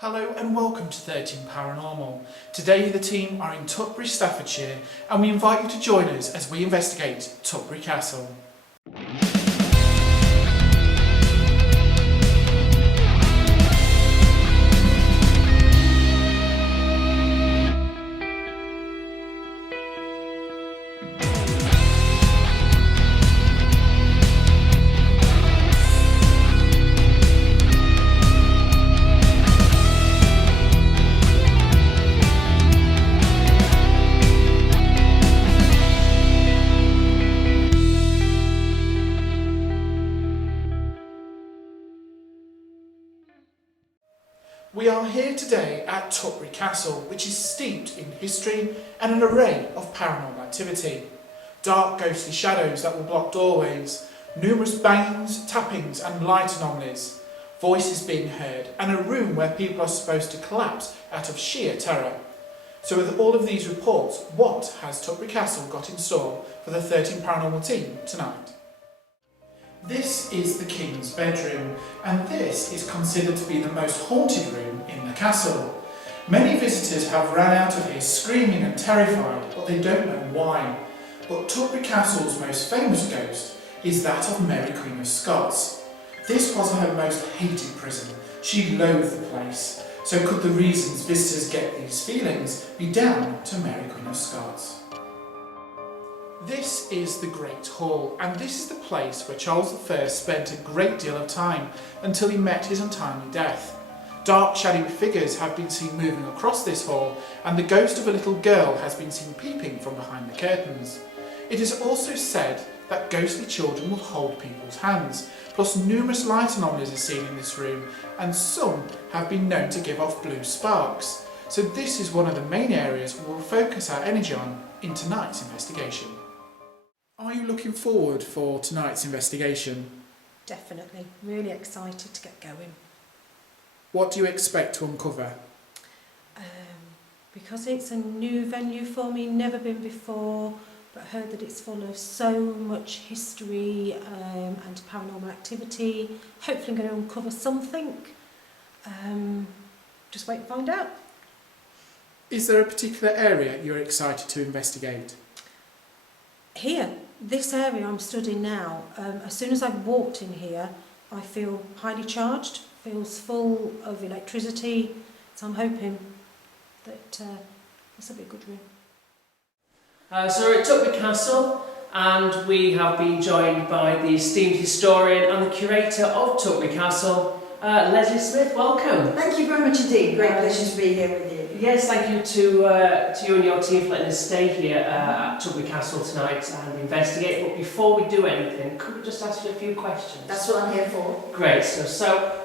Hello and welcome to 13 Paranormal. Today the team are in Tutbury, Staffordshire, and we invite you to join us as we investigate Tutbury Castle. We are here today at Tutbury Castle, which is steeped in history and an array of paranormal activity. Dark ghostly shadows that will block doorways, numerous bangings, tappings and light anomalies, voices being heard, and a room where people are supposed to collapse out of sheer terror. So with all of these reports, what has Tutbury Castle got in store for the 13 Paranormal team tonight? This is the King's bedroom, and this is considered to be the most haunted room in the castle. Many visitors have ran out of here screaming and terrified, but they don't know why. But Tutbury Castle's most famous ghost is that of Mary Queen of Scots. This was her most hated prison. She loathed the place. So could the reasons visitors get these feelings be down to Mary Queen of Scots? This is the Great Hall, and this is the place where Charles I spent a great deal of time until he met his untimely death. Dark shadowy figures have been seen moving across this hall, and the ghost of a little girl has been seen peeping from behind the curtains. It is also said that ghostly children will hold people's hands, plus numerous light anomalies are seen in this room, and some have been known to give off blue sparks. So this is one of the main areas we will focus our energy on in tonight's investigation. Are you looking forward for tonight's investigation? Definitely. Really excited to get going. What do you expect to uncover? Because it's a new venue for me, never been before, but heard that it's full of so much history and paranormal activity. Hopefully I'm going to uncover something. Just wait and find out. Is there a particular area you're excited to investigate? Here, this area I'm stood in now, as soon as I've walked in here, I feel highly charged, feels full of electricity, so I'm hoping that this will be a good room. So we're at Tutbury Castle, and we have been joined by the esteemed historian and the curator of Tutbury Castle, Lesley Smith. Welcome. Thank you very much indeed. Great pleasure to be here with you. Yes, thank you to you and your team for letting us stay here at Tutbury Castle tonight and investigate. But before we do anything, could we just ask you a few questions? That's what I'm here for. Great. So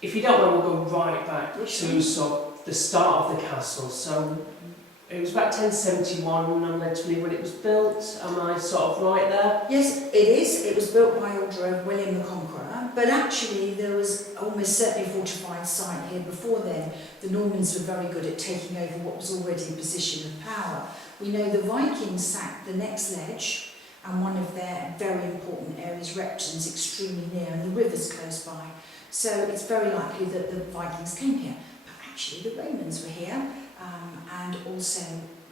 if you don't mind, we'll go right back to sort of the start of the castle. So it was about 1071, I'm led to believe, when it was built. Am I sort of right there? Yes, it is. It was built by order of William the Conqueror, but actually there was almost certainly a fortified site here before then. The Normans were very good at taking over what was already a position of power. We know the Vikings sacked the next ledge, and one of their very important areas, Repton's, extremely near, and the river's close by. So it's very likely that the Vikings came here. But actually the Romans were here, and also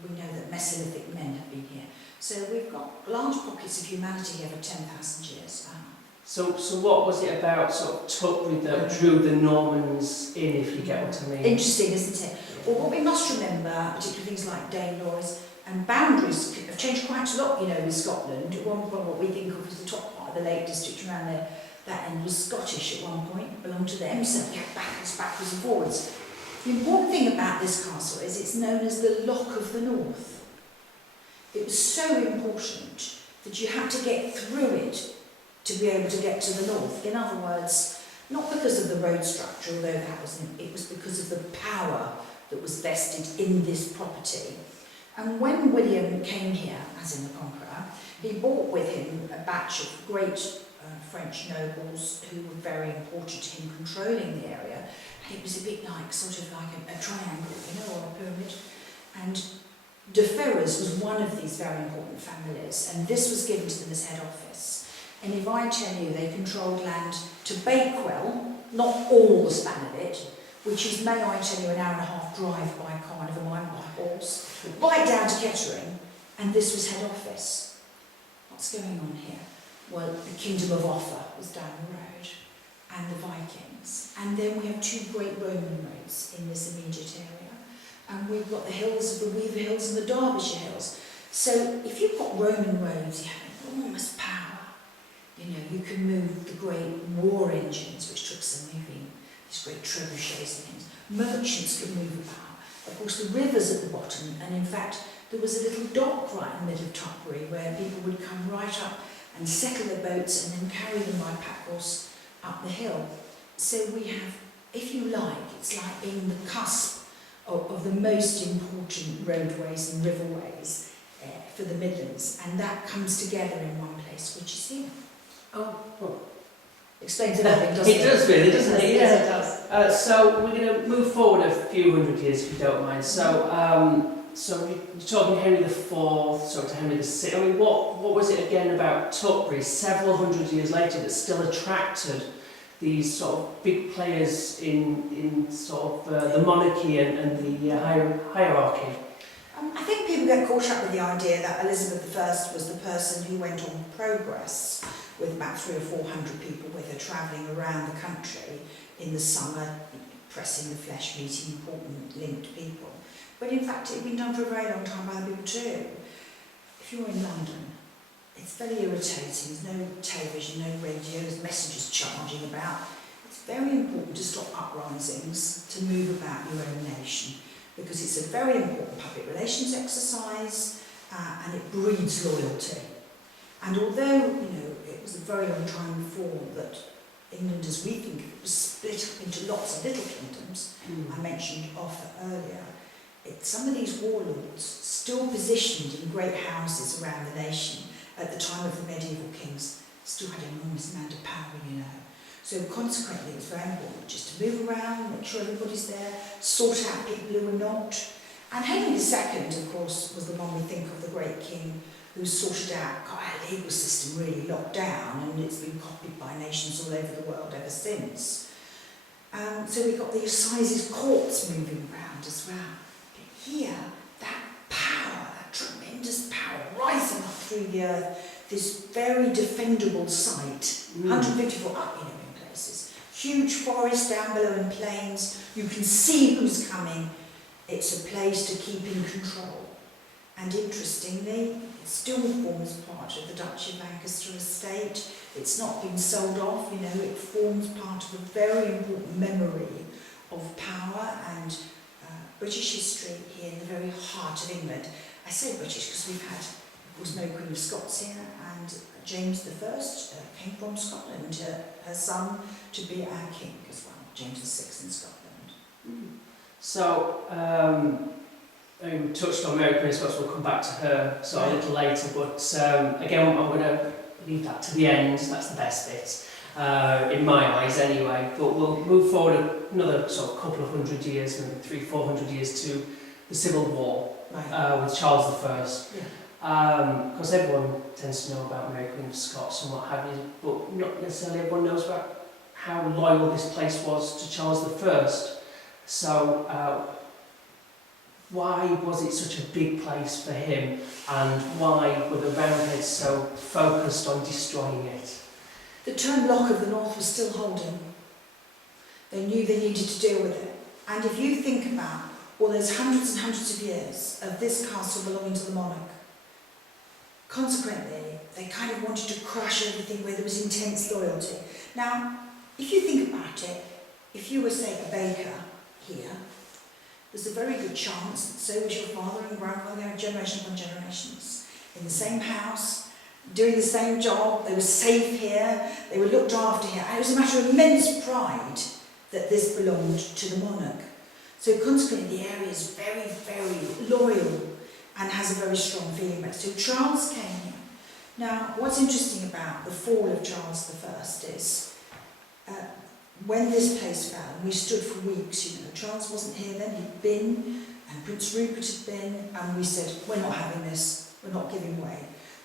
we know that Mesolithic men have been here. So we've got large pockets of humanity here for 10,000 years. So what was it about sort of Tutbury that drew the Normans in, if you get what I mean? Interesting, isn't it? Well, what we must remember, particularly things like Danelaws and boundaries have changed quite a lot, you know, in Scotland. At one point, what we think of as the top part of the Lake District around there, that end was Scottish at one point, belonged to them, so it kept backwards and forwards. The important thing about this castle is it's known as the Lock of the North. It was so important that you had to get through it to be able to get to the north. In other words, not because of the road structure, although it was because of the power that was vested in this property. And when William came here, as in the Conqueror, he brought with him a batch of great French nobles who were very important to him controlling the area. And it was a bit like, sort of like a triangle, you know, or a pyramid. And de Ferrers was one of these very important families, and this was given to them as head office. And if I tell you they controlled land to Bakewell, not all the span of it, which is, may I tell you, an hour and a half drive by car, never mind by horse, right down to Kettering, and this was head office. What's going on here? Well, the Kingdom of Offa was down the road, and the Vikings. And then we have two great Roman roads in this immediate area. And we've got the hills of the Weaver Hills and the Derbyshire Hills. So if you've got Roman roads, you have enormous power. You know, you can move the great war engines, which took some moving, these great trebuchets and things. Merchants could move about. Of course, the rivers at the bottom, and in fact, there was a little dock right in the middle of Tutbury where people would come right up and settle their boats and then carry them by pack horse up the hill. So we have, if you like, it's like being the cusp of the most important roadways and riverways for the Midlands, and that comes together in one place, which is here. Oh, well. Explains everything, doesn't it? It does really, doesn't it? Yes, Yeah. it does. So we're going to move forward a few hundred years, if you don't mind. So, so you're talking Henry IV, sort to Henry VI. I mean, what was it again about Tutbury several hundred years later that still attracted these sort of big players in sort of the monarchy and the hierarchy? I think people get caught up with the idea that Elizabeth I was the person who went on progress with about 300 or 400 people with her, travelling around the country in the summer, pressing the flesh, meeting important linked people. But in fact, it had been done for a very long time by other people too. If you're in London, it's very irritating. There's no television, no radio, there's messages charging about. It's very important to stop uprisings, to move about your own nation, because it's a very important public relations exercise and it breeds loyalty. And although, you know, it was a very long time before that England, as we think, it was split up into lots of little kingdoms. I mentioned Offa earlier. Some of these warlords still positioned in great houses around the nation at the time of the medieval kings still had an enormous amount of power, you know. So consequently, it's very important just to move around, make sure everybody's there, sort out people who are not. And Henry II, of course, was the one we think of, the great king, who sorted out quite a legal system really locked down, and it's been copied by nations all over the world ever since. So we've got the assizes courts moving around as well. But here, that power, that tremendous power rising up through the earth, this very defendable site, 150 foot up, you know, in places. Huge forest down below in plains, you can see who's coming. It's a place to keep in control. And interestingly, it still forms part of the Duchy of Lancaster estate. It's not been sold off, you know, it forms part of a very important memory of power and British history here in the very heart of England. I say British because we've had, of course, no Queen of Scots here, and James I came from Scotland, her son to be our king as well, James VI in Scotland. So, we touched on Mary Queen of Scots, we'll come back to her sort of a little later, but again, I'm going to leave that to the end, that's the best bit, in my eyes anyway, but we'll move forward another sort of couple of hundred years, maybe 300-400 years to the Civil War with Charles I. Because everyone tends to know about Mary Queen of Scots and what have you, but not necessarily everyone knows about how loyal this place was to Charles I. So, why was it such a big place for him, and why were the Roundheads so focused on destroying it? The term Lock of the North was still holding. They knew they needed to deal with it. And if you think about, well, there's hundreds and hundreds of years of this castle belonging to the monarch. Consequently, they kind of wanted to crush everything where there was intense loyalty. Now, if you think about it, if you were, say, a baker here, there's a very good chance that so was your father and grandfather, generation upon generations, in the same house, doing the same job. They were safe here, they were looked after here, and it was a matter of immense pride that this belonged to the monarch. So consequently, the area is very, very loyal and has a very strong feeling about it. So Charles came here. Now, what's interesting about the fall of Charles I is when this place fell, and we stood for weeks, you know, Charles wasn't here then, he'd been, and Prince Rupert had been, and we said, we're not having this, we're not giving way.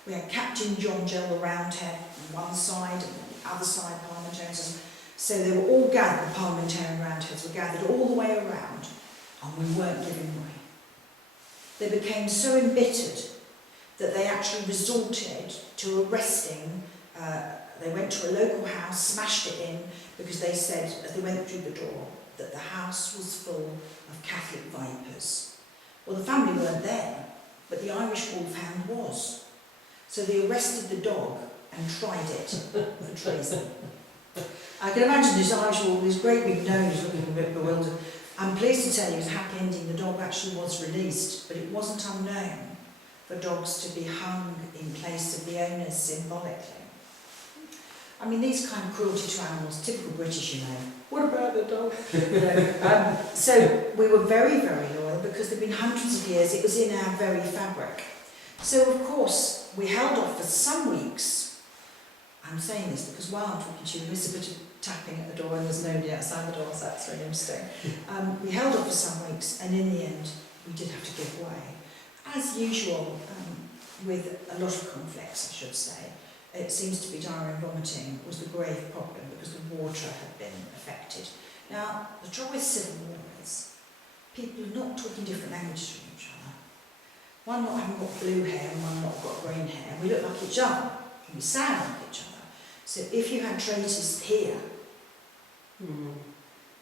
We had Captain John Gell, the Roundhead, on one side, and on the other side, parliamentarians. So they were all gathered, the parliamentarian roundheads were gathered all the way around, and we weren't giving way. They became so embittered that they actually resorted to arresting. They went to a local house, smashed it in, because they said, as they went through the door, that the house was full of Catholic vipers. Well, the family weren't there, but the Irish Wolfhound was. So they arrested the dog and tried it for treason. I can imagine this Irish Wolf with his great big nose looking a bit bewildered. I'm pleased to tell you, it was a happy ending. The dog actually was released, but it wasn't unknown for dogs to be hung in place of the owners symbolically. I mean, these kind of cruelty to animals, typical British, you know. What about the dog? So we were very, very loyal because there'd been hundreds of years. It was in our very fabric. So, of course, we held off for some weeks. I'm saying this because while I'm talking to you, there's a bit of tapping at the door and there's nobody outside the door, so that's really interesting. We held off for some weeks, and in the end, we did have to give way. As usual, with a lot of conflicts, I should say, it seems to be diarrhea and vomiting was the grave problem because the water had been affected. Now, the trouble with civil war is people are not talking different languages from each other. One lot haven't got blue hair and one lot got green hair. We look like each other and we sound like each other. So if you had traitors here,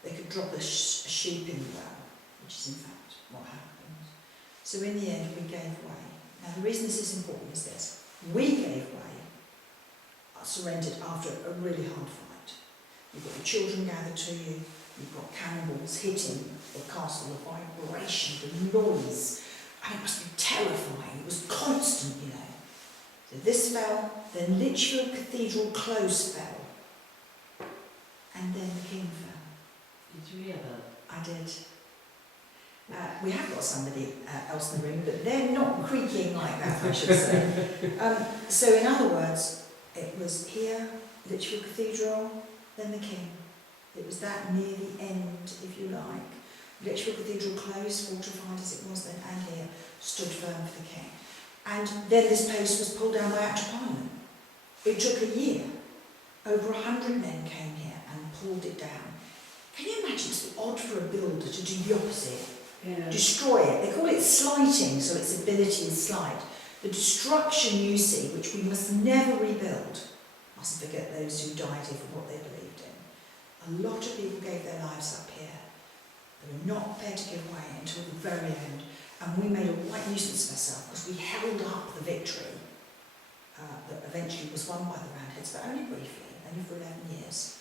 they could drop a sheep in the well, which is in fact what happened. So in the end, we gave way. Now, the reason this is important is this. We gave way, surrendered after a really hard fight. You've got the children gathered to you, you've got cannonballs hitting the castle, the vibration, the noise. I mean, it must be terrifying. It was constant, you know. So this fell, then Lichfield Cathedral Close fell, and then the King fell. Did you hear that? I did. We have got somebody else in the room, but they're not creaking like that, I should say. So in other words, it was here, Lichfield Cathedral, then the King. It was that near the end, if you like. Lichfield Cathedral closed, fortified as it was then, and here stood firm for the King. And then this post was pulled down by Act of Parliament. It took a year. Over 100 men came here and pulled it down. Can you imagine it's odd for a builder to do the opposite? Yeah. Destroy it. They call it slighting, so its ability is slight. The destruction you see, which we must never rebuild, mustn't forget those who died here for what they believed in. A lot of people gave their lives up here. They were not prepared to give way until the very end. And we made a white nuisance of ourselves because we held up the victory that eventually was won by the Roundheads, but only briefly, only for 11 years.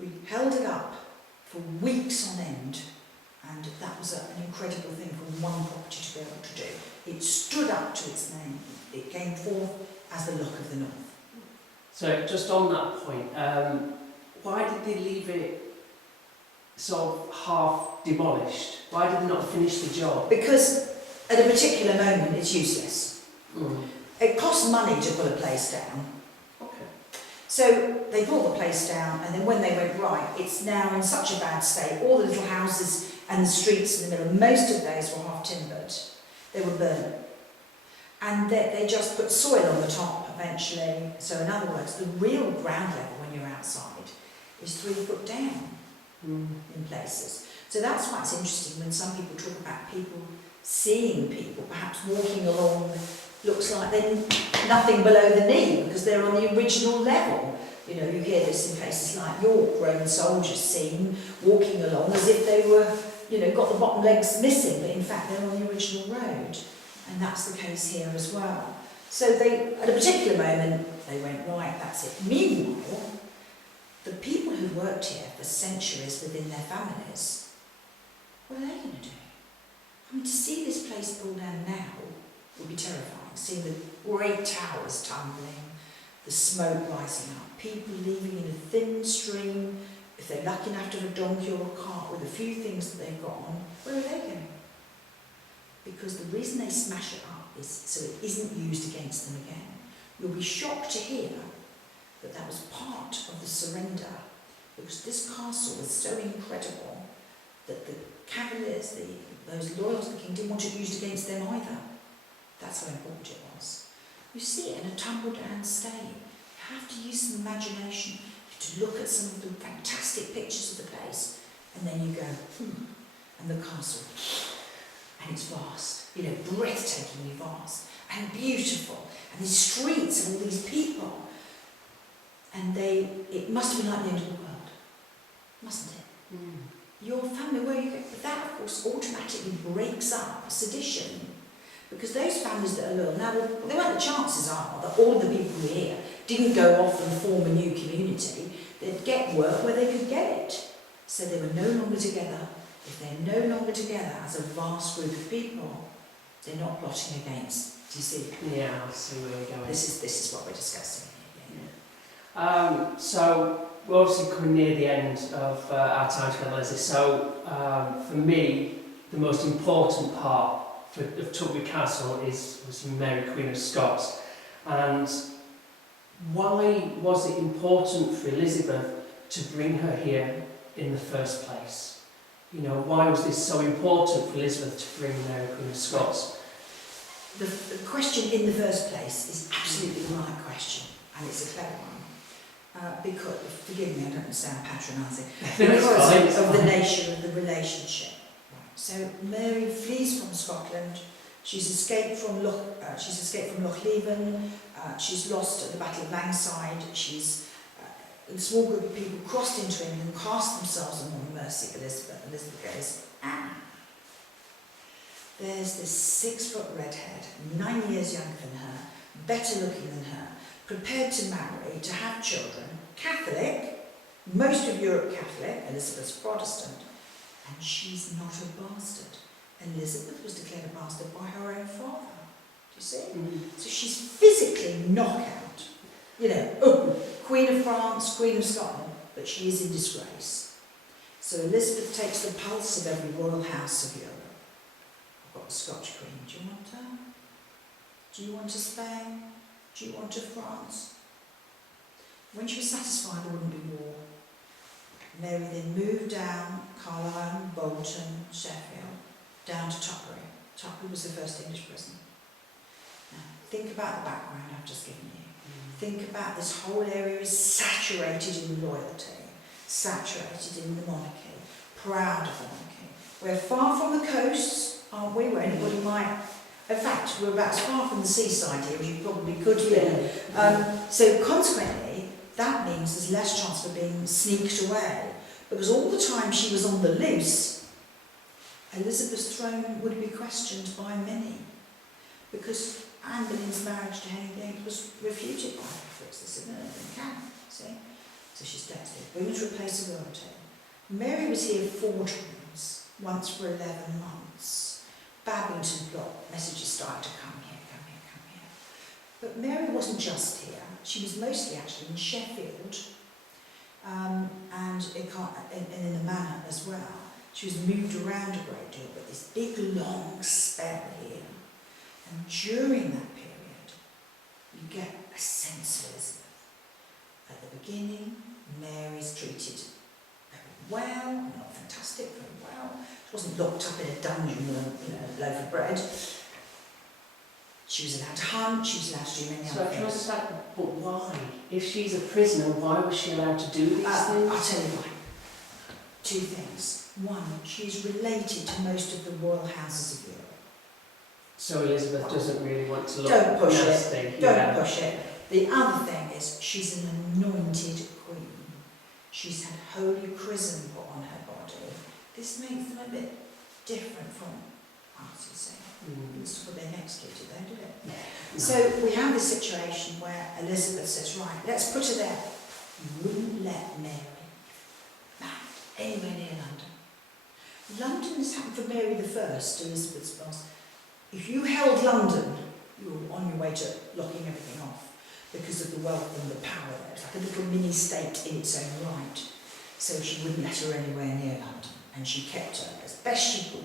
We held it up for weeks on end, and that was an incredible thing for one property to be able to do. It stood up to its name. It came forth as the Lock of the North. So just on that point, why did they leave it sort of half demolished? Why did they not finish the job? Because at a particular moment it's useless. Mm. It costs money to pull a place down. Okay. So they brought the place down, and then when they went right, it's now in such a bad state. All the little houses and the streets in the middle, most of those were half timbered. They were burnt. And they just put soil on the top eventually. So in other words, the real ground level when you're outside is 3 foot down in places. So that's why it's interesting when some people talk about people seeing people perhaps walking along, looks like they're nothing below the knee because they're on the original level. You know, you hear this in places like York, Roman soldiers seen walking along as if they were, you know, got the bottom legs missing, but in fact they're on the original road. And that's the case here as well. So they, at a particular moment, they went, right, that's it. Meanwhile, the people who worked here for centuries within their families, what are they going to do? I mean, to see this place pulled down now would be terrifying. Seeing the great towers tumbling, the smoke rising up, people leaving in a thin stream, if they're lucky enough to have a donkey or a cart with a few things that they've got on, where are they going? Because the reason they smash it up is so it isn't used against them again. You'll be shocked to hear that that was part of the surrender, because this castle was so incredible that the Cavaliers, those loyal to the king, didn't want it used against them either. That's how important it was. You see it in a tumble-down state. You have to use some imagination. to look at some of the fantastic pictures of the place, and then you go, and the castle, and it's vast, you know, breathtakingly vast, and beautiful, and these streets and all these people, and it must have been like the end of the world, mustn't it? Your family, where you go, but that of course automatically breaks up sedition, because those families that are loyal, now the chances are that all of the people here didn't go off and form a new community. They'd get work where they could get it. So they were no longer together. If they're no longer together as a vast group of people, they're not plotting against. Do you see? Yeah, I see where you're going. This is what we're discussing here. So we're obviously coming near the end of our time together, Lesley. So for me, the most important part of Tutbury Castle was Mary, Queen of Scots. And why was it important for Elizabeth to bring her here in the first place? You know, why was this so important for Elizabeth to bring Mary, Queen of Scots? The question in the first place is absolutely the right question, and it's a clever one. Because, forgive me, I don't sound patronising, because of the nature of the relationship. So Mary flees from Scotland. She's escaped from Loch Leven. She's lost at the Battle of Langside. A small group of people crossed into England, cast themselves on the mercy of Elizabeth. Elizabeth goes, there's this 6-foot redhead, 9 years younger than her, better looking than her, prepared to marry, to have children, Catholic, most of Europe Catholic, Elizabeth's Protestant, and she's not a bastard. Elizabeth was declared a bastard by her own father. Do you see? So she's physically knockout. You know, Queen of France, Queen of Scotland, but she is in disgrace. So Elizabeth takes the pulse of every royal house of Europe. I've got the Scotch Queen. Do you want her? Do you want to Spain? Do you want to France? When she was satisfied there wouldn't be war, Mary then moved down Carlisle, Bolton, Sheffield, down to Tutbury. Tutbury was the first English prison. Now, think about the background I've just given you. Think about this whole area is saturated in loyalty, saturated in the monarchy, proud of the monarchy. We're far from the coasts, aren't we, where anybody might... In fact, we're about as far from the seaside here as you probably could be. So consequently, that means there's less chance of being sneaked away. Because all the time she was on the loose, Elizabeth's throne would be questioned by many. Because Anne Boleyn's marriage to Henry VIII was refuted by her critics. They said, no, they can't, see? So she stays there, bring her to a place of loyalty. Mary was here 4 times, once for 11 months. Babington plot, messages started to come here, come here, come here. But Mary wasn't just here, she was mostly actually in Sheffield, and in the manor as well. She was moved around a great deal, but this big long spell here. And during that period, you get a sense of Elizabeth. At the beginning, Mary's treated very well, not fantastic, very well. She wasn't locked up in a dungeon with a loaf of bread. She was allowed to hunt, she was allowed to do many other things. So I but why? If she's a prisoner, why was she allowed to do these things? I'll tell you why. 2 things. One, she's related to most of the royal houses of Europe. So Elizabeth doesn't really want to look Don't push nasty. it. Don't push it. The other thing is she's an anointed queen. She's had holy chrism put on her body. This makes them a bit different from us, you see. This is what they executed then, did it? No. So we have this situation where Elizabeth says, right, let's put her there. You wouldn't let Mary back anywhere near London. London has happened for Mary the First, Elizabeth's boss. If you held London, you were on your way to locking everything off because of the wealth and the power there. It's like a little mini state in its own right. So she wouldn't let her anywhere near London, and she kept her as best she could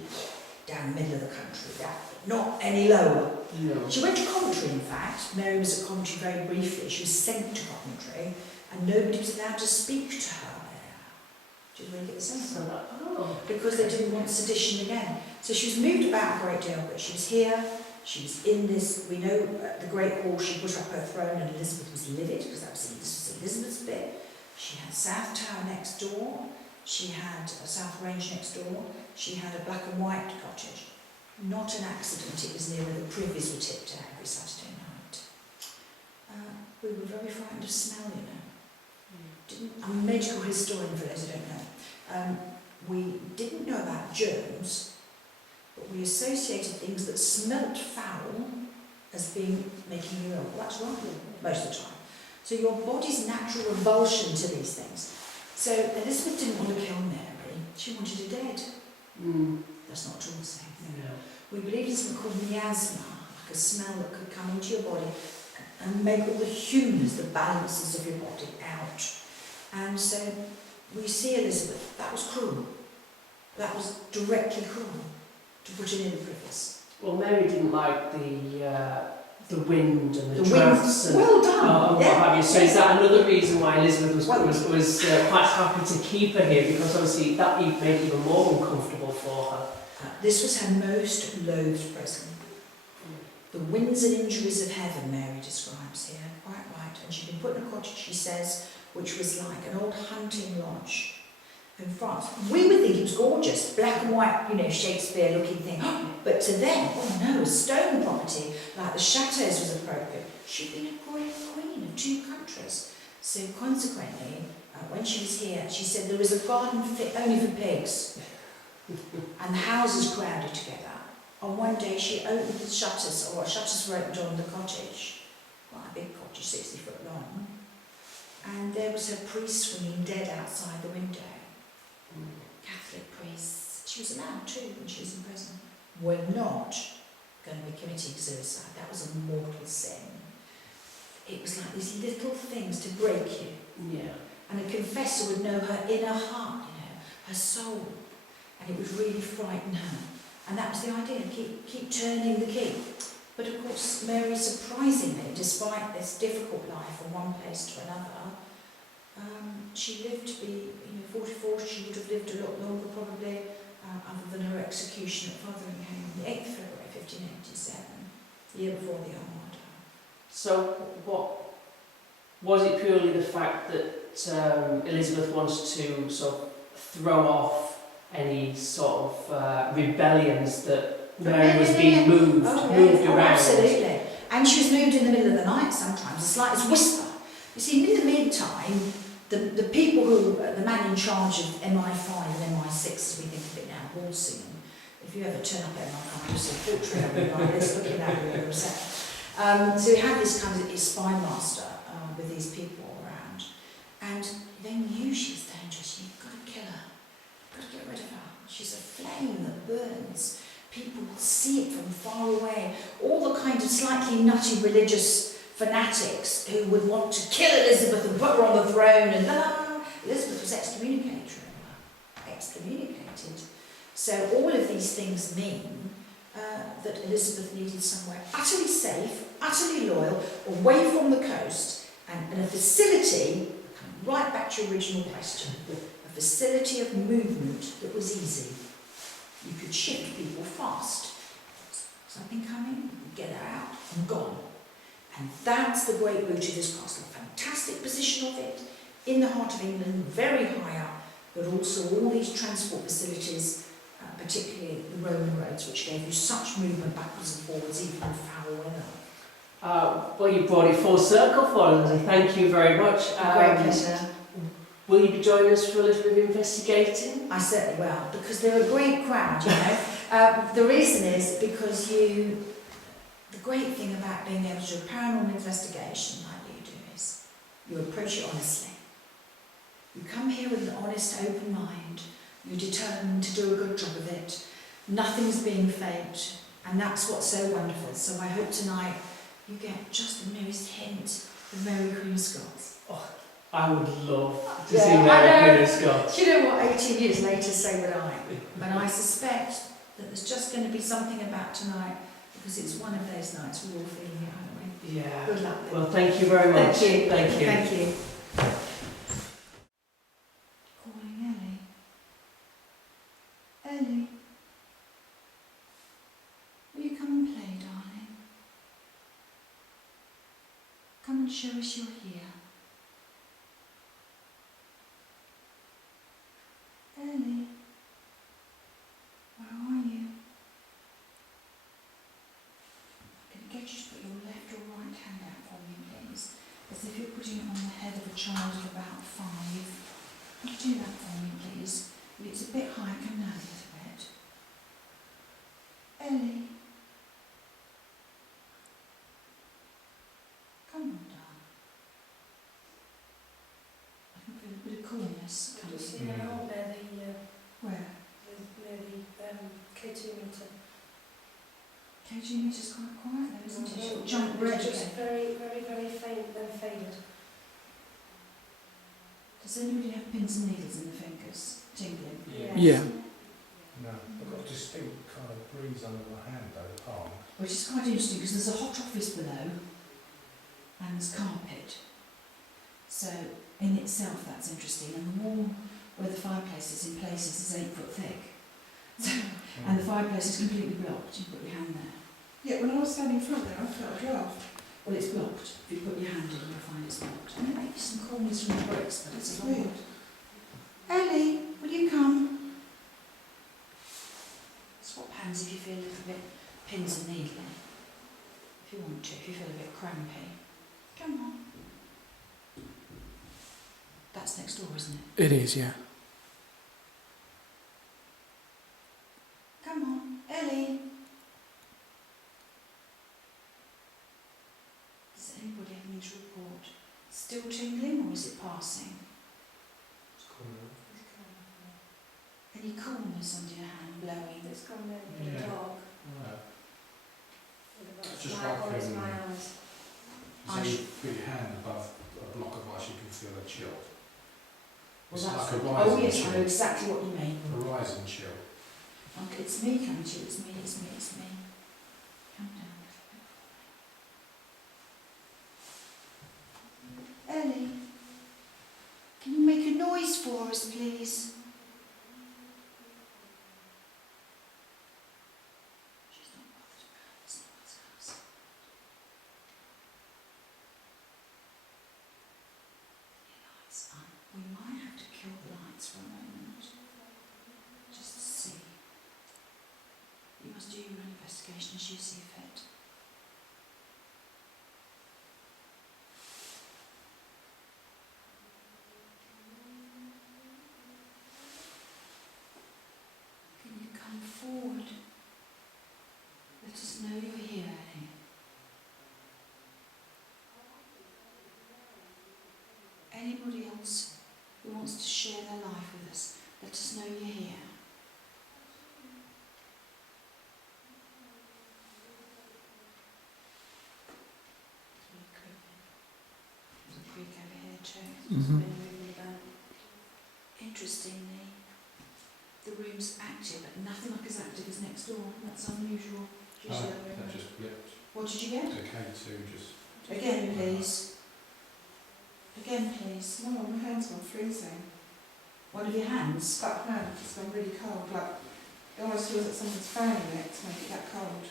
down the middle of the country, not any lower. No. She went to Coventry, in fact. Mary was at Coventry very briefly. She was sent to Coventry, and nobody was allowed to speak to her there. Do you really get the sense of that? Because they didn't want sedition again. So she was moved about a great deal, but she was here, she was in this, we know at the Great Hall she put up her throne and Elizabeth was livid, because this was Elizabeth's bit. She had South Tower next door, she had a South Range next door, she had a black and white cottage. Not an accident, it was near where the privies were tipped out every Saturday night. We were very frightened of smell, you know. I'm a medical historian for those who don't know. We didn't know about germs, but we associated things that smelt foul as being making you ill. Well, that's right, most of the time. So your body's natural revulsion to these things. So Elizabeth didn't want to kill Mary, she wanted her dead. That's not at all the same. No. We believe in something called miasma, like a smell that could come into your body and make all the humors, the balances of your body out. And so we see Elizabeth, that was cruel. That was directly cruel, to put it in the preface. Well, Mary didn't like the wind and the wind. drafts and Well done. what have you. So is that another reason why Elizabeth was quite happy to keep her here, because obviously that made it even more uncomfortable for her? This was her most loathed present. The winds and injuries of heaven, Mary describes here, quite right. And she'd been put in a cottage, she says, which was like an old hunting lodge in France. We would think it was gorgeous, black and white, you know, Shakespeare-looking thing. But to them, oh no, a stone property, like the chateaux was appropriate. She'd been a great queen of 2 countries. So consequently, when she was here, she said there was a garden fit only for pigs. And the houses crowded together. On one day she opened the shutters, or shutters were opened on the cottage, quite a big cottage, 60 foot long, and there was her priest swinging dead outside the window. Catholic priests. She was allowed to when she was in prison. Were not going to be committing suicide. That was a mortal sin. It was like these little things to break you. Yeah. And a confessor would know her inner heart, you know, her soul. And it would really frighten her. And that was the idea, keep turning the key. But of course, Mary, surprisingly, despite this difficult life from one place to another, she lived to be, 44. She would have lived a lot longer probably, other than her execution at Fotheringham on the 8th of February 1587, the year before the Armada. So what was it? Purely the fact that Elizabeth wanted to sort of throw off any sort of rebellions that Mary was being moved around? Absolutely. And she was moved in the middle of the night sometimes, the slightest whisper. You see, in the meantime, the people who, the man in charge of MI5 and MI6, as we think of it now, Walsingham, if you ever turn up at MI5, you'll see a portrait like this looking at you in the reception. So we had this kind of spy master with these people around, and they knew she was dangerous. You've got to kill her. Got to get rid of her. She's a flame that burns. People will see it from far away. All the kind of slightly nutty religious fanatics who would want to kill Elizabeth and put her on the throne, and Elizabeth was excommunicated. So all of these things mean that Elizabeth needed somewhere utterly safe, utterly loyal, away from the coast, and a facility, right back to your original question, a facility of movement that was easy. You could shift people fast. Something coming, get her out, and gone. And that's the great beauty of this castle. Fantastic position of it, in the heart of England, very high up, but also all these transport facilities, particularly the Roman roads, which gave you such movement backwards and forwards, even in foul weather. Well, you brought it full circle for us, Lesley. Thank you very much. Great pleasure. Will you be joining us for a little bit of investigating? I certainly will, because they're a great crowd, you know. The reason is because the great thing about being able to do a paranormal investigation like you do is you approach it honestly. You come here with an honest, open mind. You're determined to do a good job of it. Nothing's being faked, and that's what's so wonderful. So I hope tonight you get just the merest hint of Mary Queen of Scots. Oh, I would love to see Mary Queen of Scots. Do you know what? 18 years later, so would I. But I suspect that there's just going to be something about tonight, because it's one of those nights we're all feeling it, aren't we? Yeah. Good luck then. Well, thank you very much. Thank you. Thank you. Thank you. Calling Ellie. Ellie. Will you come and play, darling? Come and show us you're here. you just put your left or right hand out for me, please? As if you're putting it on the head of a child of about 5. Could you do that for me, please? If it's a bit high, come down a little bit. Ellie. Come on, darling. I can feel a bit of coolness Have you coming. seen her out there, Where? near the K2 meter? KG meter's quite quiet though, isn't it? She'll It's jump red just again. very, very, very faint, then faded. Does anybody have pins and needles in the fingers? Tingling? Yeah. No, I've got a distinct kind of breeze under my hand though, the palm. Which is quite interesting because there's a hot office below and there's carpet. So in itself that's interesting, and the wall where the fireplace is in places is 8 foot thick. And the fireplace is completely blocked. You put your hand there. Yeah, when I was standing in front there, I felt a draft. Well, it's blocked. If you put your hand in, you'll find it's blocked. And there may be some corners from the bricks, but it's It's a weird. lot. Ellie, will you come? Swap hands if you feel a little bit pins and needling. If you want to, if you feel a bit crampy. Come on. That's next door, isn't it? It is, yeah. Come on, Ellie. Does anybody have any to report? Still tingling or is it passing? It's cool. Any coolness under your hand blowing? It's gone in the Yeah. dark. Right. It's just my like, eyes, um, my eyes. So you put your hand above a block of ice, you can feel a chill. It's Well, like a oh rising yes, I know chill. exactly what you mean. A rising chill. It's me coming to you, it's me, it's me, it's me. Come down a little bit. Ellie, can you make a noise for us, please? She's not bothered about it, it's not his house. The lights on. We might have to kill the lights for a moment. Just to see. You must do your own investigation as you see fit. Can you come forward? Let us know you're here, Ellie. Anybody else who wants to share their life with us, let us know you're here. There's a creek over here too. Mm-hmm. Been moving about. Interestingly, the room's active, but nothing like as active as next door. That's unusual. Usually Oh, the room- that just flipped. What did you get? The K2 just... Again, please. Again, please. No, my hand's gone freezing. One of your hands. That hand has gone really cold. Like, it almost feels like someone's fanning it to make it that cold.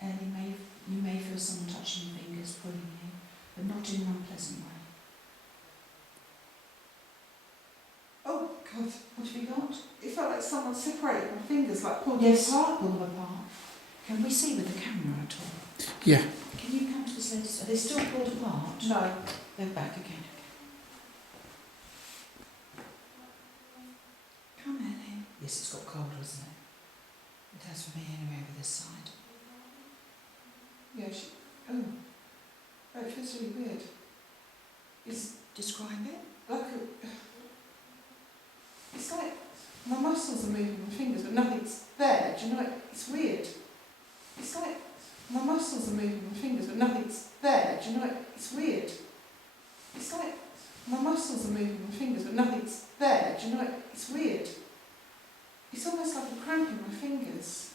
And you may feel someone touching your fingers, pulling you, but not in an unpleasant way. Oh, God. What have you got? It felt like someone separated my fingers, like pulled Yes, them apart. pull them apart. Can we see with the camera at all? Yeah. Can you come to this latest? Are they still pulled apart? No. They're back again. Come, Ellie. Yes, it's got cold, hasn't it? It has for me anyway over this side. Yeah, oh. Oh, it feels really weird. It's Describe it. like a... It's like my muscles are moving my fingers, but nothing's there. Do you know? It's weird. It's like my muscles are moving my fingers, but nothing's there. Do you know? It's weird. It's like my muscles are moving my fingers, but nothing's there. Do you know? It's weird. It's almost like a cramp in my fingers.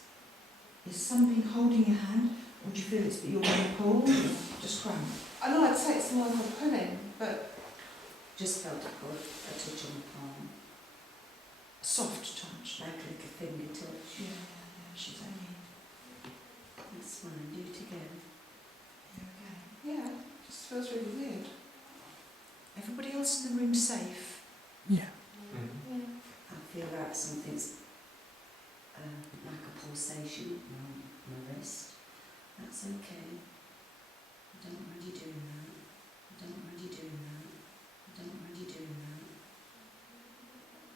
Is something holding your hand, or do you feel it's that you're being pulled? Just cramp. I know I'd say it's more like a pulling, but Just felt it good. A touch on the palm. A soft touch. Like a little finger touch. Yeah. She's only. That's fine, do it again. You're okay. yeah, it just feels really weird. Everybody else in the room safe? Yeah. Mm. I feel like something's like a pulsation on my wrist. That's okay. I don't mind you doing that. I don't mind you doing that. I don't mind you doing that.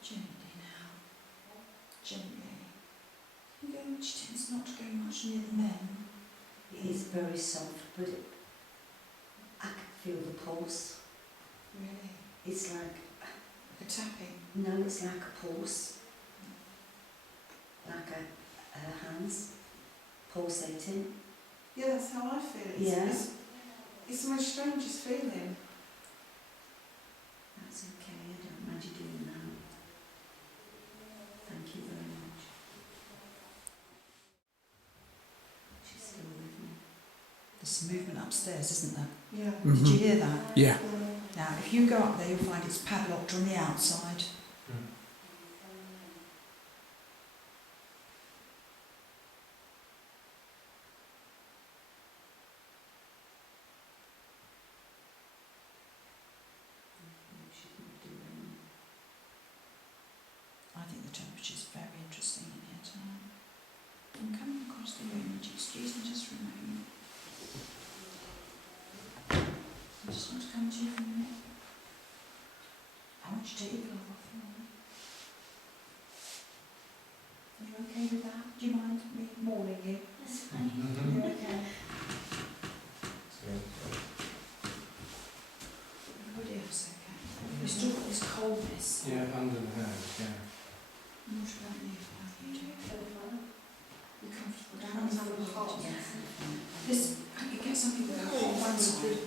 Gently now. Gently. You go, she tends not to go much near the men. It is very soft, but I can feel the pulse. Really? It's like, A tapping. no, it's like a pulse. Like her hands pulsating. Yeah, that's how I feel. Yeah. It's the most strangest feeling. That's okay, I don't mind you doing that. Thank you very much. She's still with me. There's some movement upstairs, isn't there? Yeah. Did you hear that? Yeah. Now, if you go up there, you'll find it's padlocked on the outside. She's not doing it. I think the temperature's very interesting in here tonight. I'm coming across the room. Would you excuse me just for a moment? I just want to come to you for a minute. I want you to take your glove off for me. Are you okay with that? Do you mind me warning you? That's fine. You're okay? Everybody else okay? You've still got this coldness. Yeah, under the hand, yeah. What about you? How are you doing? You comfortable down Hands on on the heart. Listen, can you get something with a hot one side?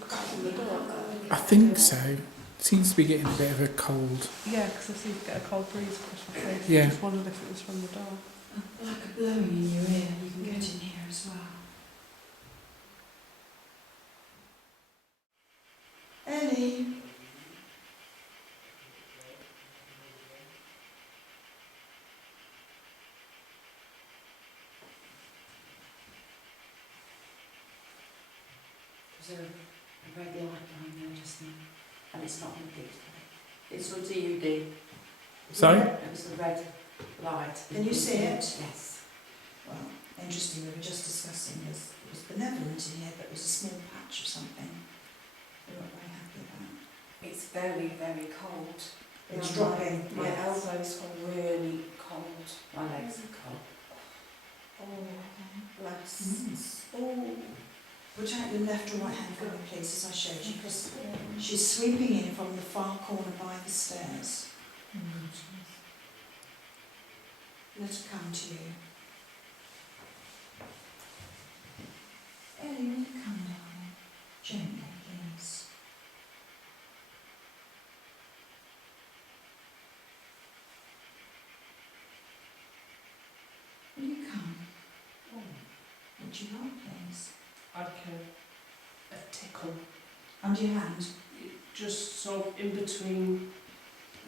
I think so. Seems to be getting a bit of a cold. Yeah, because I seem to get a cold breeze across my face. Yeah. I just wondered if it was from the dark. Like a blowing in your ear, you can get in here as well. Ellie. There's a red light lying there just now, and it's not in it. It's for DUD. Sorry? It was the red light. Can you see it? Yes. Well, interesting, we were just discussing this. It was benevolent in here, but it was a small patch of something. We weren't very happy about. It's very, very cold. It's dropping. My yes. elbows are really cold. My legs are cold. Oh, Legs. oh. Put out your left or right hand for me, please, as I showed you, because she's sweeping in from the far corner by the stairs. Let her come to you. Ellie, will you come, darling? Gently, please. Will you come? Would you like, please? I'd like a tickle. Under your hand? Just sort of in between,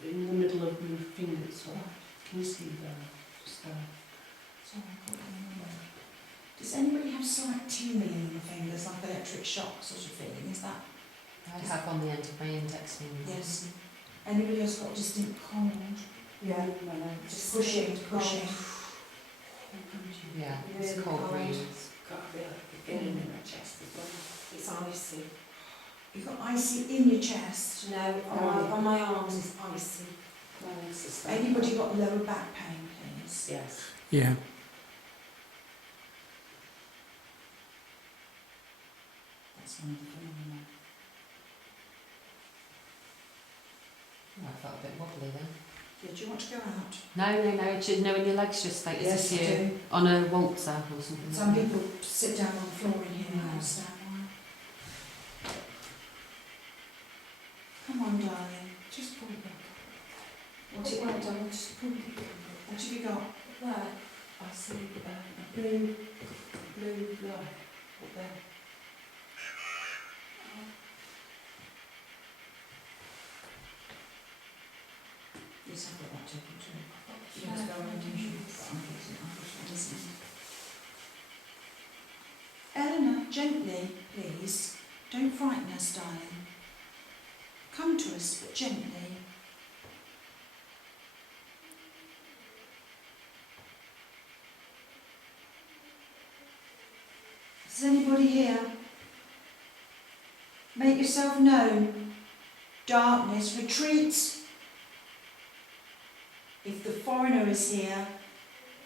in the middle of my fingers. So can you see there? Just there. Sorry, I got you in the way. Does anybody have slight tingling in the fingers, like electric shock sort of feeling? Is that? I have on the end of my index finger. Yes. Anybody else got distinct cold? Yeah, my legs. Just pushing. Yeah, Really it's cold cold. breeze. Got a bit of a feeling in my chest as well. It's icy. You've got icy in your chest. No, on my arms is icy. My legs are starting. Anybody got lower back pain, please? Yes. Yeah. That's one of the phenomena. Oh, I felt a bit wobbly then. Yeah, do you want to go out? No, no, when your legs just like Yes, as I if you're do. on a waltzer or something. Some people sit down on the floor in here and I understand why. Come on, darling. Just pull it back. What's it like, darling? Just pull it back. What have you got? There, I see a blue light up there. Yes, I've got that taken too. Yes, go ahead and shoot. But I'm fixing it. Eleanor, gently, please. Don't frighten us, darling. Come to us, but gently. Is anybody here? Make yourself known. Darkness, retreat. If the foreigner is here,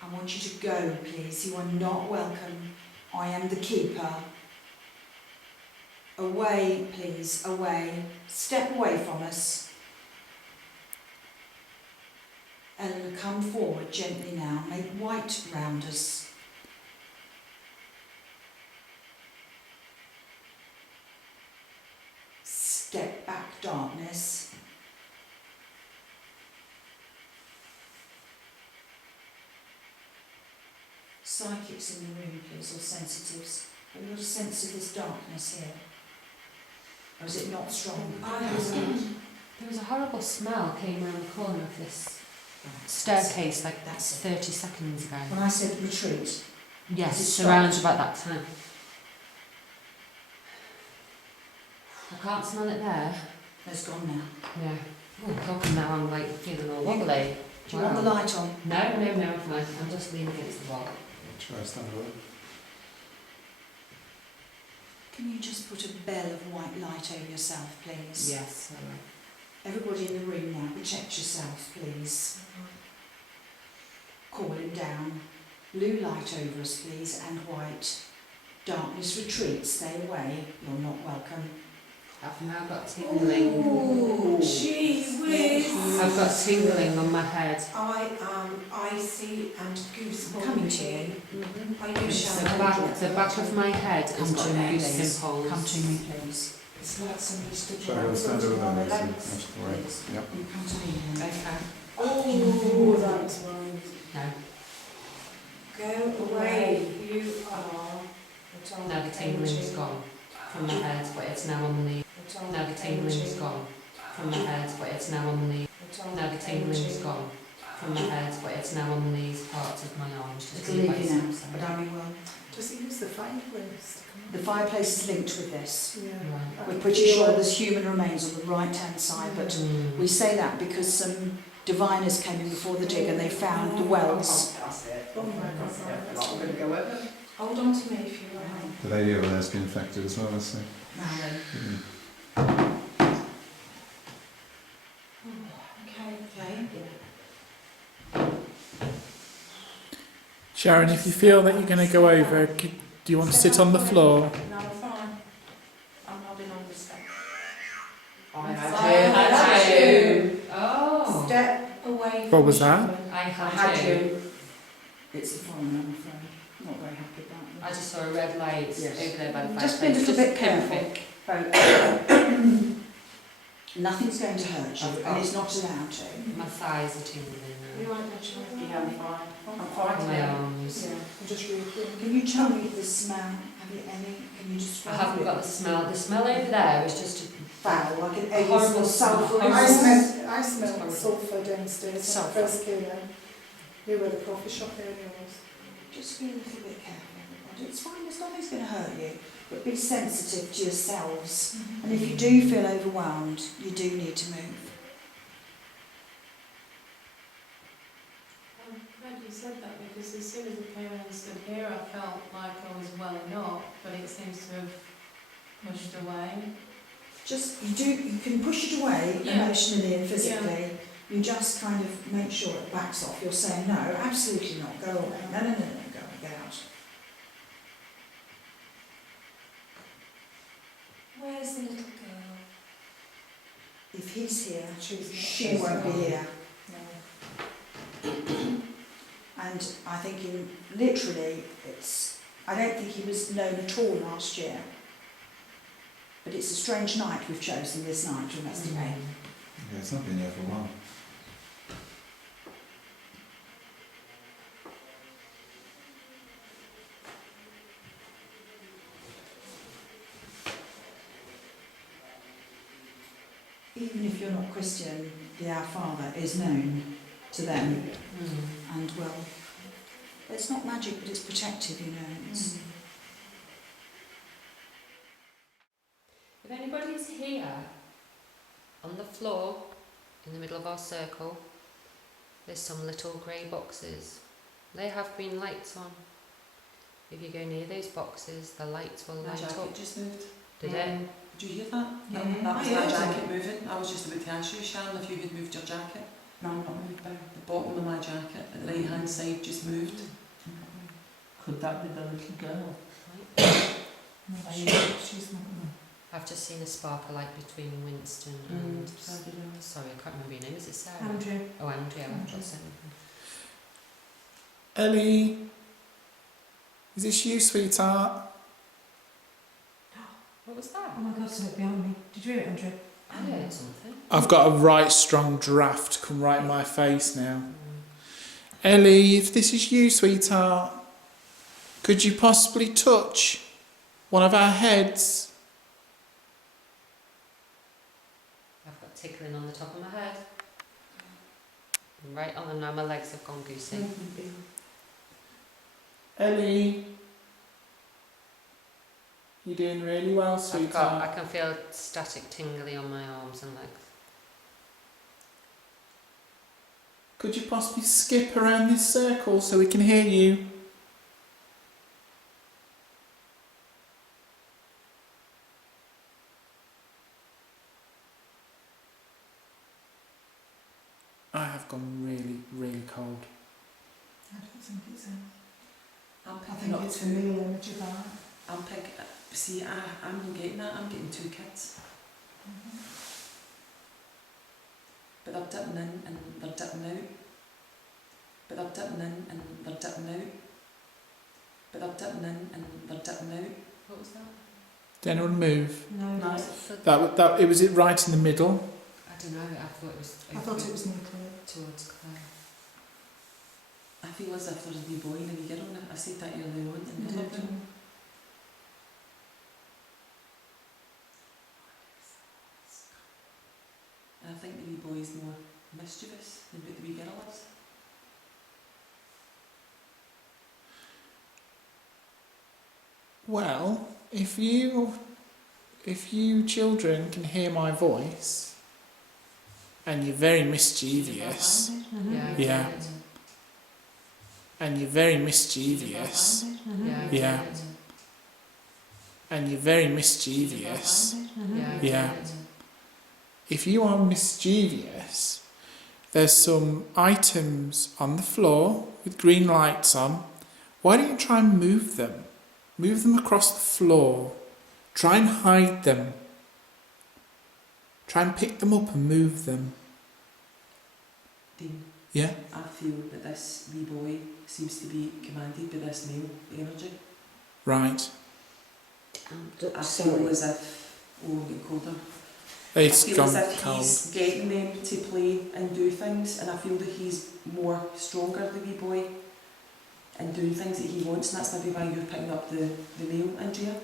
I want you to go, please. You are not welcome. I am the keeper. Away, please, away. Step away from us. Eleanor, come forward gently now. Make white round us. Step back, darkness. Psychics in the room, please, or sensitives. Have you got a sense of this darkness here? Or is it not strong? There was a horrible smell came around the corner of this staircase like That's it. 30 seconds ago. When I said retreat, Yes, Is it around stopped? about that time. I can't smell it there. it's gone now. Yeah. Oh, God, now I'm like feeling all wobbly. Do you want the light on? No, I'm fine. I'm just leaning against the wall. Try to stand away. Can you just put a bell of white light over yourself, please? Yes, I will. Everybody in the room now, protect yourself, please. Calling down. Blue light over us, please, and white. Darkness retreat, stay away, you're not welcome. I've now got tingling. Ooh, Gee whiz. I've got tingling on my head. I am icy and goosebumps. Coming to you. I do The shall. back of my head has Come got to me, goose please. pimples. Come to me, please. It's like somebody stood Try to stand over there, Lesley. That's the way. Please. Yep. You come to me now. Okay. Oh, that's right. No. Go away. You are. Now the tingling's gone from my head, but it's now on the knee. Now the tingling's gone from my head, but it's now on the knee. Now the tingling's gone from my head, but it's now on these parts of my arms. Just It'll leave leave you now, myself but I mean, well, Does he use the fireplace? the fireplace is linked with this. Yeah. Right. We're pretty sure there's human remains on the right-hand side, but Mm. we say that because some diviners came in before the dig and they found the wells. Oh my God. Hold on to me if you like. The lady over there's been infected as well, I see. Okay. Sharon, if you feel that you're going to go over, do you want to sit on the floor? No, I'm fine. I'm nodding on respect. I had you. Oh. Step away. What was that? I had you. It's the foreigner, I'm afraid. Not very happy about I that. just saw a red light Yes. over there by the Just be a fireplace. little bit perfect. careful. Nothing's going to hurt you, I've and got- it's not allowed to. My thighs are tingling You now. like that, Sharon? Yeah, I'm fine. I'm fine. My arms. Yeah, I'm just reading. Can you tell me the smell? Have you any? Can you I describe haven't it? got the smell. The smell over there is just Foul, like an A egg horrible or sulphur. smell. I Horrible. smelled sulphur downstairs when I Sulphur. first came in. You were the coffee shop area was. Just be a little bit careful, everybody. It's fine, there's nothing's going to hurt you. But be sensitive to yourselves. And if you do feel overwhelmed, you do need to move. I'm glad you said that because as soon as I came in and stood here, I felt like I was welling up, but it seems to have pushed away. Just, you can push it away Yeah. emotionally and physically. You just kind of make sure it backs off. You're saying, no, absolutely not, go away. No, go away, get out. Where's the little girl? If he's here, She's not. she won't be here. No. And I think literally, I don't think he was known at all last year. But it's a strange night we've chosen this night to investigate. Yeah, it's not been here for a while. Even if you're not Christian, the Our Father is known to them. And well, it's not magic, but it's protective, you know. It's, If anybody's here, on the floor, in the middle of our circle, there's some little grey boxes. They have green lights on. If you go near those boxes, the lights will My light jacket up. just moved. Did it? Did you hear that? Yeah. That was I my heard jacket moving. I was just about to ask you, Sharon, if you had moved your jacket. No, I'm not moved down. The bottom of my jacket at the right hand side just moved. Could that be the little girl? No, she's not. I've just seen a sparkle light between Winston Mm, and... so did I. Sorry, I can't remember your name. Is it Sarah? Andrew. Oh, Andrea. I've Andrew. got something. Ellie, is this you, sweetheart? What was that? Oh my God, something behind me. Did you hear it, Andrew? I heard something. I've got a right strong draft come right in my face now. Ellie, if this is you, sweetheart, could you possibly touch one of our heads? I've got tickling on the top of my head. Right on them now, my legs have gone goosey. Ellie, you're doing really well, I sweetheart. can feel static tingly on my arms and legs. Could you possibly skip around this circle so we can hear you? I have gone really, really cold. I don't think it's a... I'm I picking think up it's a two. real image of that. See, I'm not getting that. I'm getting 2 kids. But they're dipping in and they're dipping out. But they're dipping in and they're dipping out. But they're dipping in and they're dipping out. What was that? Did anyone move? No. No. It was it right in the middle. I don't know, I thought it was... I thought it was nuclear. towards Claire. I feel as if there's a wee boy and a wee girl in it. I said that earlier on in the room. And I think the wee boy is more mischievous than what the wee girl is. Well, if you children can hear my voice, and you're very mischievous, Yeah. and you're very mischievous, Yeah. and you're very mischievous, Yeah. if you are mischievous, there's some items on the floor with green lights on. Why don't you try and move them? Move them across the floor. Try and hide them. Try and pick them up and move them. Dean, Yeah? I feel that this wee boy seems to be commanded by this male energy. Right. I feel as if, I'm getting colder. It's I feel gone as if cold. he's getting them to play and do things, and I feel that he's more stronger, the wee boy, and doing things that he wants, and that's maybe why you're picking up the male, Andrea.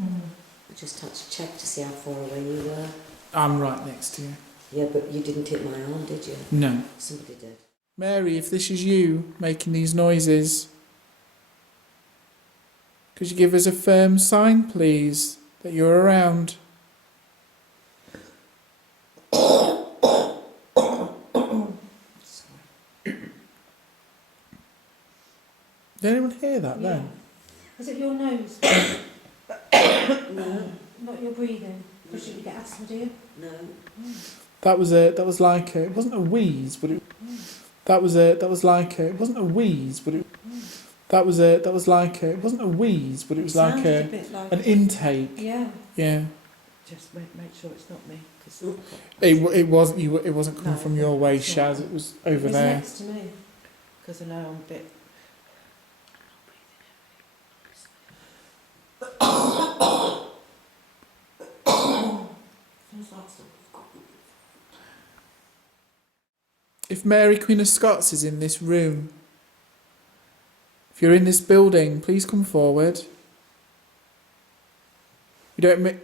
I just had to check to see how far away you were. I'm right next to you. Yeah, but you didn't hit my arm, did you? No. Somebody did. Mary, if this is you making these noises, could you give us a firm sign, please, that you're around? Did anyone hear that then? Is it your nose? No, Not your breathing? Because you get asthma, do you? no. That was like a, it wasn't a wheeze, but it like a, it wasn't a wheeze, but it like a, it wasn't a wheeze, but it was like sounded a, bit like an intake. Yeah. Yeah. Just make sure it's not me. 'Cause It wasn't coming No, from your way, it's not. Shaz. It was over It's there. next to me. I know I'm a bit... Feels like something. If Mary Queen of Scots is in this room, if you're in this building, please come forward. You don't mi-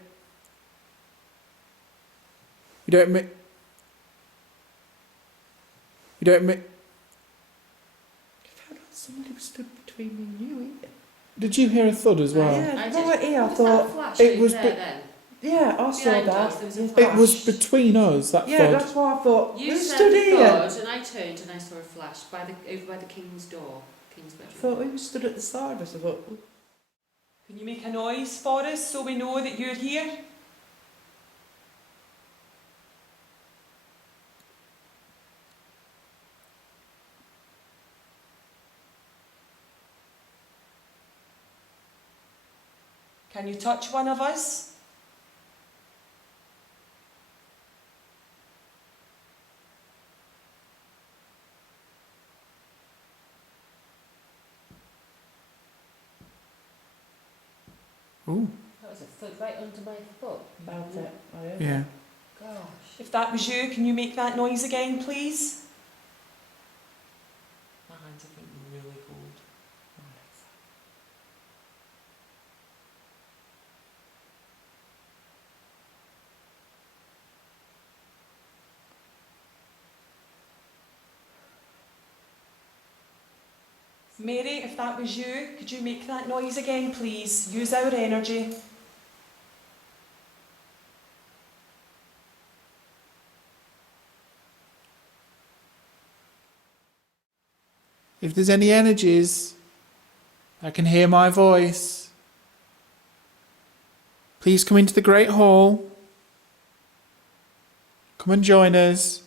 You don't mi- You don't mi- It felt like somebody stood between me and you. Did you hear a thud as well? Yeah, right here, I thought... It was Yeah, I saw Behind that. us, there was a It was between us, that Yeah, thud. that's why I thought, You we said stood the here. thud, and I turned and I saw a flash over by the King's door. King's bedroom. thought he was stood at the side. I thought, Can you make a noise for us so we know that you're here? Can you touch one of us? Ooh, That was a foot right under my foot. about it. I heard yeah. Gosh. If that was you, can you make that noise again, please? My hands are feeling really cold. Mary, if that was you, could you make that noise again, please? Use our energy. If there's any energies that can hear my voice, please come into the Great Hall. Come and join us.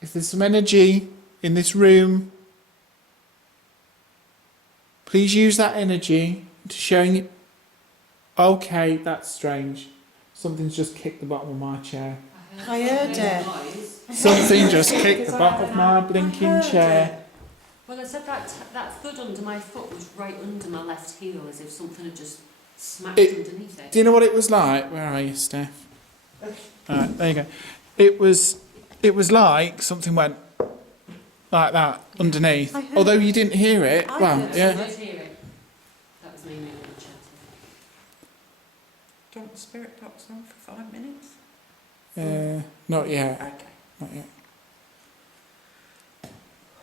If there's some energy in this room, please use that energy to showing it. Okay, that's strange. Something's just kicked the bottom of my chair. I heard it. Something just kicked the bottom of my blinking chair. Well, I said that thud under my foot was right under my left heel, as if something had just smacked underneath it. Do you know what it was like? Where are you, Steph? Alright, there you go. It was like something went like that underneath. I heard Although you didn't hear it. I Well, heard it. I yeah. did hear it. That was me making a chat. Do you want the spirit box on for 5 minutes? Not yet. Okay. Not yet.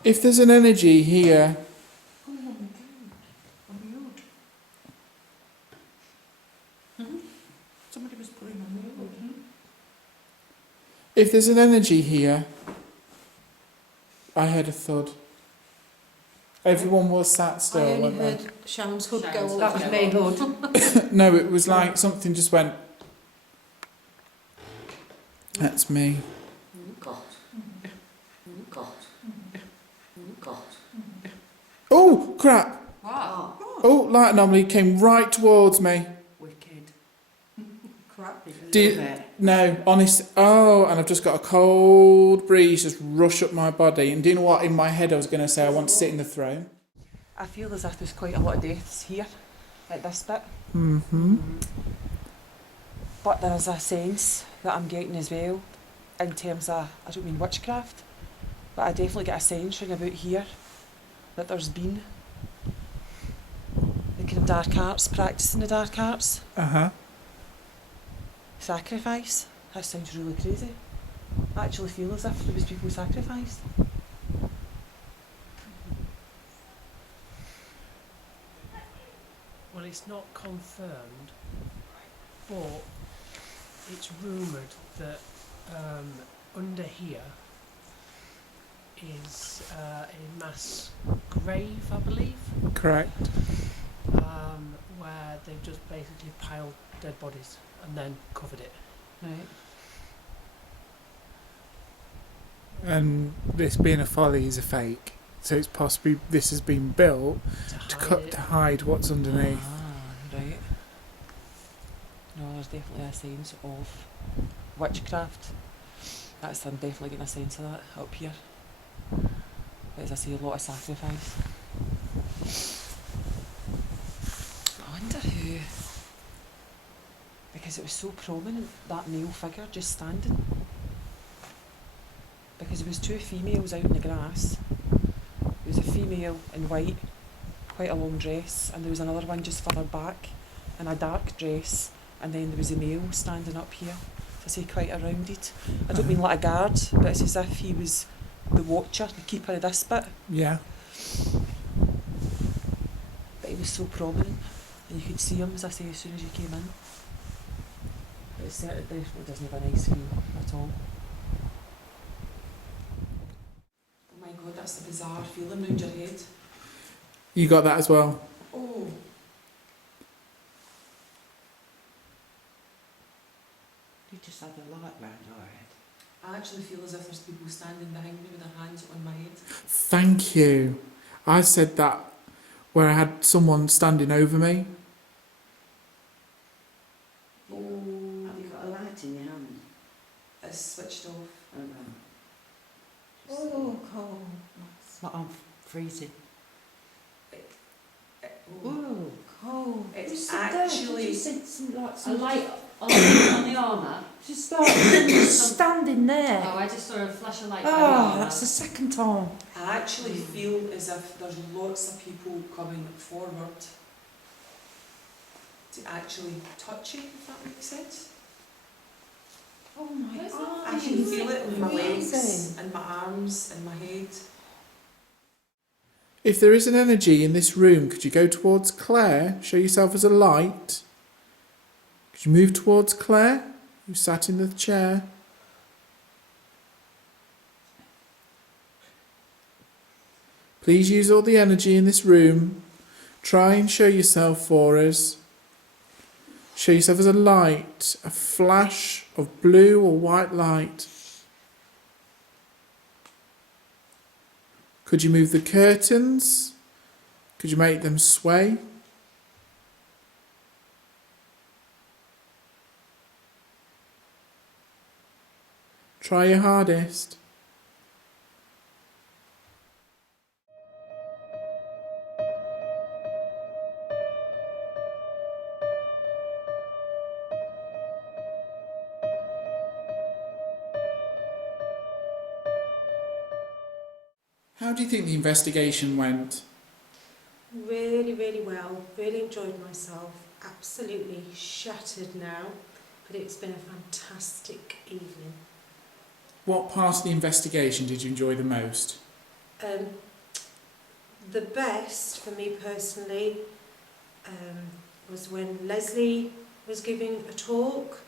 If there's an energy here, Oh my God. On the wood. Somebody was pulling on the wood. if there's an energy here, I heard a thud. Everyone was sat still. I only weren't they? heard Sharon's hood Sharon's go hood. up. That was me, hood. No, it was like something just went. That's me. Oh God. Oh God. Oh God. Oh, crap. Wow. Oh, light anomaly came right towards me. Wicked. Crap. No, honest. Oh, and I've just got a cold breeze just rush up my body. And do you know what? In my head, I was going to say I want to sit in the throne. I feel as if there's quite a lot of deaths here, at this bit. Mm-hmm. But there is a sense that I'm getting as well, in terms of, I don't mean witchcraft, but I definitely get a sense from about here that there's been the kind of dark arts, practicing the dark arts, Uh-huh. sacrifice. That sounds really crazy. I actually feel as if there was people sacrificed. Well, it's not confirmed, but it's rumoured that under here is a mass grave, I believe, Correct. where they've just basically piled dead bodies and then covered it. Right. And this being a folly is a fake. So it's possibly this has been built to hide what's underneath. Ah, right. No, there's definitely a sense of witchcraft. I'm definitely getting a sense of that up here. But as I say, a lot of sacrifice. I wonder who, because it was so prominent, that male figure just standing. Because there was two females out in the grass. There was a female in white, quite a long dress, and there was another one just further back in a dark dress, and then there was a male standing up here. To say quite a rounded. I don't mean like a guard, but it's as if he was the watcher, the keeper of this bit. Yeah. But he was so prominent, and you could see them, as I say, as soon as you came in. But it certainly definitely doesn't have a nice view at all. Oh my God, that's the bizarre feeling round your head. You got that as well? Oh. You just had a light round your head. I actually feel as if there's people standing behind me with their hands on my head. Thank you. I said that where I had someone standing over me. Have you got a light in your hand? It's switched off. Oh, no. Oh, cold. I'm freezing. Oh, cold. It's Actually, actually A light on the armour. Just standing there. Oh, I just saw a flash of light by the Oh, armour. that's the second time. I actually feel as if there's lots of people coming forward to actually touch you, if that makes sense. Oh my Where's God. I can feel it with my legs Amazing. and my arms and my head. If there is an energy in this room, could you go towards Claire? Show yourself as a light. Could you move towards Claire, who sat in the chair? Please use all the energy in this room. Try and show yourself for us. Show yourself as a light, a flash of blue or white light. Could you move the curtains? Could you make them sway? Try your hardest. How do you think the investigation went? Really, really well. Really enjoyed myself. Absolutely shattered now, but it's been a fantastic evening. What part of the investigation did you enjoy the most? The best for me personally was when Lesley was giving a talk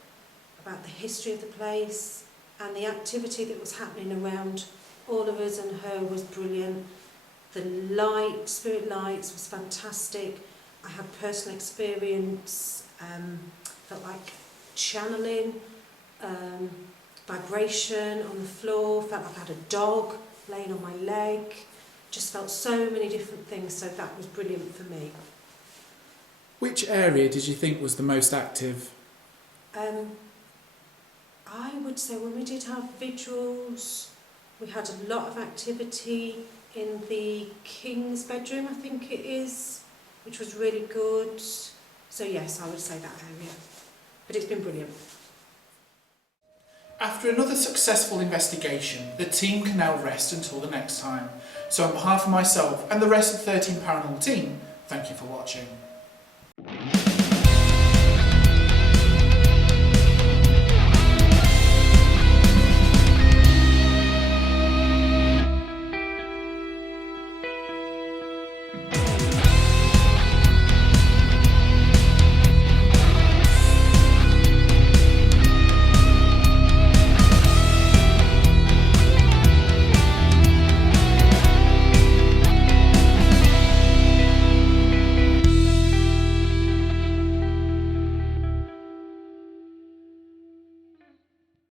about the history of the place, and the activity that was happening around all of us and her was brilliant. The light, spirit lights, was fantastic. I had personal experience, felt like channeling, vibration on the floor, felt like I had a dog laying on my leg, just felt so many different things, so that was brilliant for me. Which area did you think was the most active? I would say when we did have vigils, we had a lot of activity in the King's bedroom, I think it is, which was really good. So yes, I would say that area. But it's been brilliant. After another successful investigation, the team can now rest until the next time. So on behalf of myself and the rest of the 13 Paranormal team, thank you for watching.